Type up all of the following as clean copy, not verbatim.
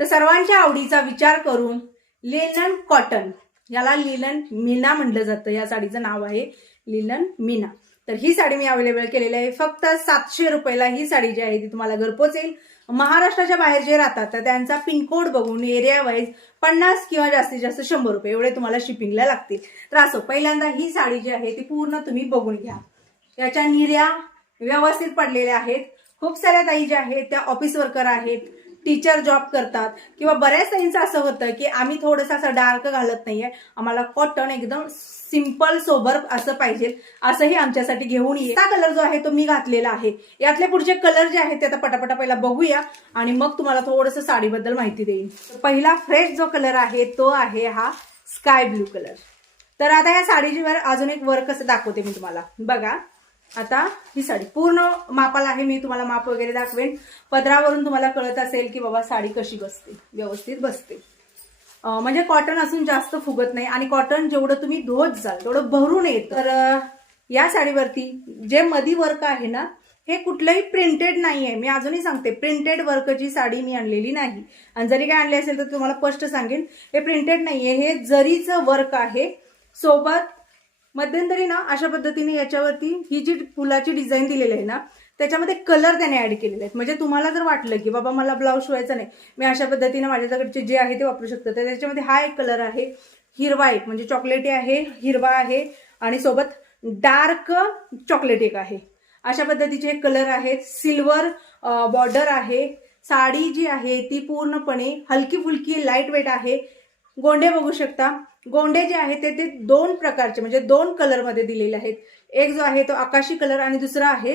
तर सर्वांच्या आवडीचा विचार करून लिनन कॉटन, याला लिनन मीना म्हटलं जातं, या साडीचं नाव आहे लिनन मीना. तर ही साडी मी अवेलेबल केलेली आहे. फक्त 700 रुपयाला ही साडी जी आहे ती तुम्हाला घरपोच येईल. महाराष्ट्राच्या बाहेर जे राहतात तर त्यांचा पिनकोड बघून एरिया वाईज 50 किंवा जास्तीत जास्त 100 रुपये एवढे तुम्हाला शिपिंगला लागतील. तर असो, पहिल्यांदा ही साडी जी आहे ती पूर्ण तुम्ही बघून घ्या. याच्या निर्या व्यवस्थित पडलेल्या आहेत. खूप साऱ्या ताई ज्या आहेत त्या ऑफिस वर्कर आहेत, टीचर जॉब करतात, किंवा बऱ्याच ताईंचं असं होतं की आम्ही थोडंसं असं डार्क घालत नाहीये, आम्हाला कॉटन एकदम सिंपल सोबर असं पाहिजे, असंही आमच्यासाठी घेऊन ये. हा कलर जो आहे तो मी घातलेला आहे. यातले पुढचे कलर जे आहेत ते आता पटापटा पहिला बघूया आणि मग तुम्हाला थोडंसं साडीबद्दल माहिती देईन. पहिला फ्रेश जो कलर आहे तो आहे हा स्काय ब्लू कलर. तर आता या साडीवर अजून एक वर्क कसं दाखवते मी तुम्हाला. बघा, आता ही साडी पूर्ण मापाला आहे. मी तुम्हाला माप वगैरे दाखवेन. पदरावरून तुम्हाला कळत असेल की बाबा साडी कशी बसते, व्यवस्थित बसते. म्हणजे कॉटन असून जास्त फुगत नाही आणि कॉटन जेवढं तुम्ही धुवत जाल तेवढं भरून येत. तर या साडीवरती जे मधी वर्क आहे ना, हे कुठलंही प्रिंटेड नाहीये. मी अजूनही सांगते, प्रिंटेड वर्कची साडी मी आणलेली नाही. आणि जरी काय आणली असेल तर तुम्हाला स्पष्ट सांगेन, हे प्रिंटेड नाहीये, हे जरीचं वर्क आहे. सोबत मध्यंतरी ना अशा पद्धतीने याच्यावरती ही जी फुलाची डिझाईन दिलेली आहे ना, त्याच्यामध्ये कलर त्याने ऍड केलेले आहेत. म्हणजे तुम्हाला जर वाटलं की बाबा मला ब्लाऊज शिवायचा नाही, मी अशा पद्धतीने माझ्याकडचे जे आहे ते वापरू शकतो. तर त्याच्यामध्ये हा एक कलर आहे, हिरवा एक, म्हणजे चॉकलेटी आहे, हिरवा आहे आणि सोबत डार्क चॉकलेट एक आहे. अशा पद्धतीचे हे कलर आहेत. सिल्वर बॉर्डर आहे. साडी जी आहे ती पूर्णपणे हलकी फुलकी लाईट वेट आहे. गोंडे बघू शकता. गोंडे जे आहेत ते 2 प्रकारचे, म्हणजे 2 कलर मध्ये दिलेले आहेत. एक जो आहे तो आकाशी कलर आणि दुसरा आहे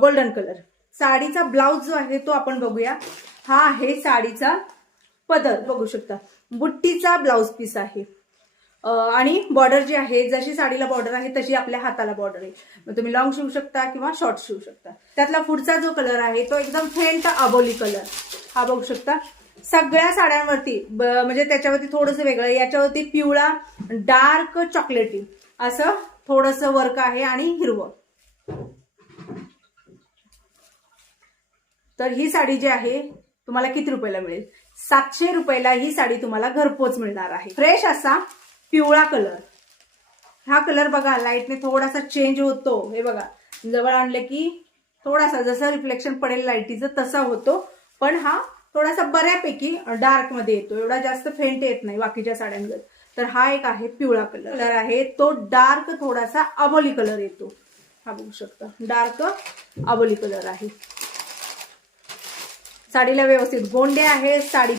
गोल्डन कलर. साडीचा ब्लाउज जो आहे तो आपण बघूया. हा आहे साडीचा पदर, बघू शकता. बुट्टीचा ब्लाउज पीस आहे आणि बॉर्डर जी आहे, जशी साडीला बॉर्डर आहे तशी आपल्या हाताला बॉर्डर आहे. मग तुम्ही लॉंग शिवू शकता किंवा शॉर्ट शिवू शकता. त्यातला पुढचा जो कलर आहे तो एकदम फेंट अबोली कलर, हा बघू शकता. सगळ्या साड्यांवरती म्हणजे त्याच्यावरती थोडंसं वेगळं, याच्यावरती पिवळा डार्क चॉकलेटी असं थोडंसं वर्क आहे आणि हिरवं. तर ही साडी जी आहे तुम्हाला किती रुपयाला मिळेल? 700 रुपयाला ही साडी तुम्हाला घरपोच मिळणार आहे. फ्रेश असा पिवळा कलर. हा कलर बघा लाईटने थोडासा चेंज होतो. हे बघा, जवळ आणलं की थोडासा जसं रिफ्लेक्शन पडेल लाईटीचं तसा होतो, पण हा थोडासा बऱ्यापैकी डार्क मध्ये येतो. एवढा जास्त फेंट येत नाही बाकीच्या साड्यांवर. तर हा एक आहे पिवळा कलर आहे, तो डार्क थोडासा अबोली कलर येतो. हा बघू शकता, डार्क अबोली कलर आहे. साडीला व्यवस्थित गोंडे आहे. साडी